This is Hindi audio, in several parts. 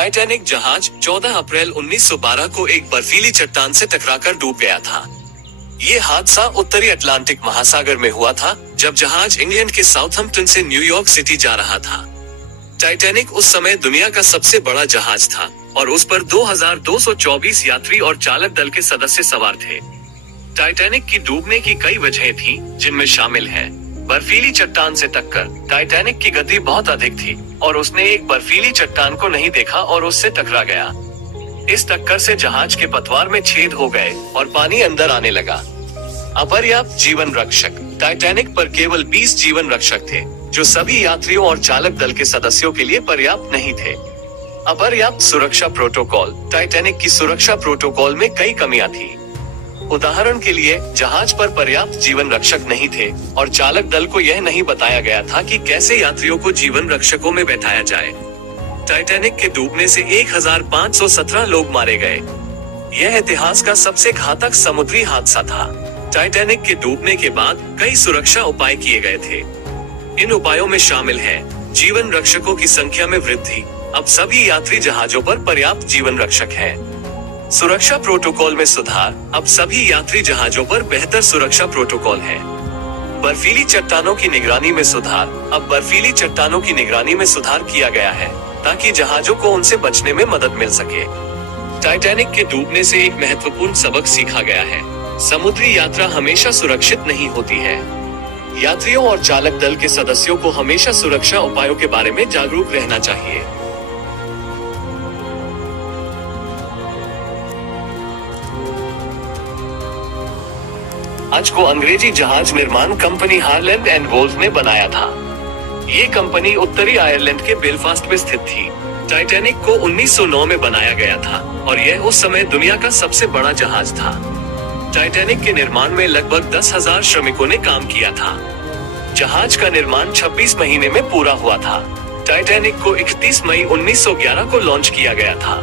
टाइटैनिक जहाज 14 अप्रैल 1912 को एक बर्फीली चट्टान से टकराकर डूब गया था। ये हादसा उत्तरी अटलांटिक महासागर में हुआ था, जब जहाज इंग्लैंड के साउथहैम्पटन से न्यूयॉर्क सिटी जा रहा था। टाइटैनिक उस समय दुनिया का सबसे बड़ा जहाज था और उस पर 2224 यात्री और चालक दल के सदस्य सवार थे। टाइटैनिक की डूबने की कई वजहें थीं, जिनमें शामिल है बर्फीली चट्टान से टक्कर। टाइटैनिक की गति बहुत अधिक थी और उसने एक बर्फीली चट्टान को नहीं देखा और उससे टकरा गया। इस टक्कर से जहाज के पतवार में छेद हो गए और पानी अंदर आने लगा। अपर्याप्त जीवन रक्षक। टाइटैनिक पर केवल 20 जीवन रक्षक थे, जो सभी यात्रियों और चालक दल के सदस्यों के लिए पर्याप्त नहीं थे। अपर्याप्त सुरक्षा प्रोटोकॉल। टाइटैनिक की सुरक्षा प्रोटोकॉल में कई कमियां थी। उदाहरण के लिए, जहाज पर पर्याप्त जीवन रक्षक नहीं थे और चालक दल को यह नहीं बताया गया था कि कैसे यात्रियों को जीवन रक्षकों में बैठाया जाए। टाइटैनिक के डूबने से 1517 लोग मारे गए। यह इतिहास का सबसे घातक समुद्री हादसा था। टाइटैनिक के डूबने के बाद कई सुरक्षा उपाय किए गए थे। इन उपायों में शामिल है जीवन रक्षकों की संख्या में वृद्धि। अब सभी यात्री जहाजों पर पर्याप्त जीवन रक्षक है। सुरक्षा प्रोटोकॉल में सुधार। अब सभी यात्री जहाजों पर बेहतर सुरक्षा प्रोटोकॉल है। बर्फीली चट्टानों की निगरानी में सुधार। अब बर्फीली चट्टानों की निगरानी में सुधार किया गया है ताकि जहाजों को उनसे बचने में मदद मिल सके। टाइटैनिक के डूबने से एक महत्वपूर्ण सबक सीखा गया है। समुद्री यात्रा हमेशा सुरक्षित नहीं होती है। यात्रियों और चालक दल के सदस्यों को हमेशा सुरक्षा उपायों के बारे में जागरूक रहना चाहिए। आज को अंग्रेजी जहाज निर्माण कंपनी हारलैंड एंड वोल्फ ने बनाया था। ये कंपनी उत्तरी आयरलैंड के बेलफास्ट में स्थित थी। टाइटैनिक को 1909 में बनाया गया था और यह उस समय दुनिया का सबसे बड़ा जहाज था। टाइटैनिक के निर्माण में लगभग 10,000 श्रमिकों ने काम किया था। जहाज का निर्माण 26 महीने में पूरा हुआ था। टाइटैनिक को 31 मई 1911 को लॉन्च किया गया था।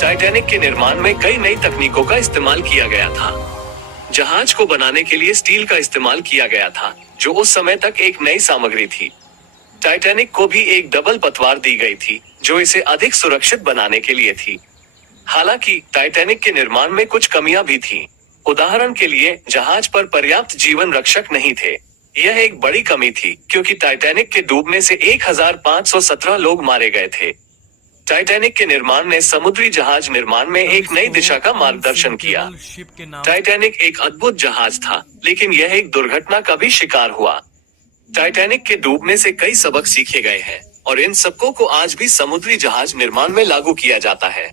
टाइटैनिक के निर्माण में कई नई तकनीकों का इस्तेमाल किया गया था। जहाज को बनाने के लिए स्टील का इस्तेमाल किया गया था, जो उस समय तक एक नई सामग्री थी। टाइटैनिक को भी एक डबल पतवार दी गई थी, जो इसे अधिक सुरक्षित बनाने के लिए थी। हालांकि टाइटैनिक के निर्माण में कुछ कमियां भी थीं। उदाहरण के लिए, जहाज पर पर्याप्त जीवन रक्षक नहीं थे। यह एक बड़ी कमी थी, क्योंकि टाइटैनिक के डूबने से 1517 लोग मारे गए थे। टाइटैनिक के निर्माण ने समुद्री जहाज निर्माण में एक नई दिशा का मार्गदर्शन किया। टाइटैनिक एक अद्भुत जहाज था, लेकिन यह एक दुर्घटना का भी शिकार हुआ। टाइटैनिक के डूबने से कई सबक सीखे गए हैं और इन सबकों को आज भी समुद्री जहाज निर्माण में लागू किया जाता है।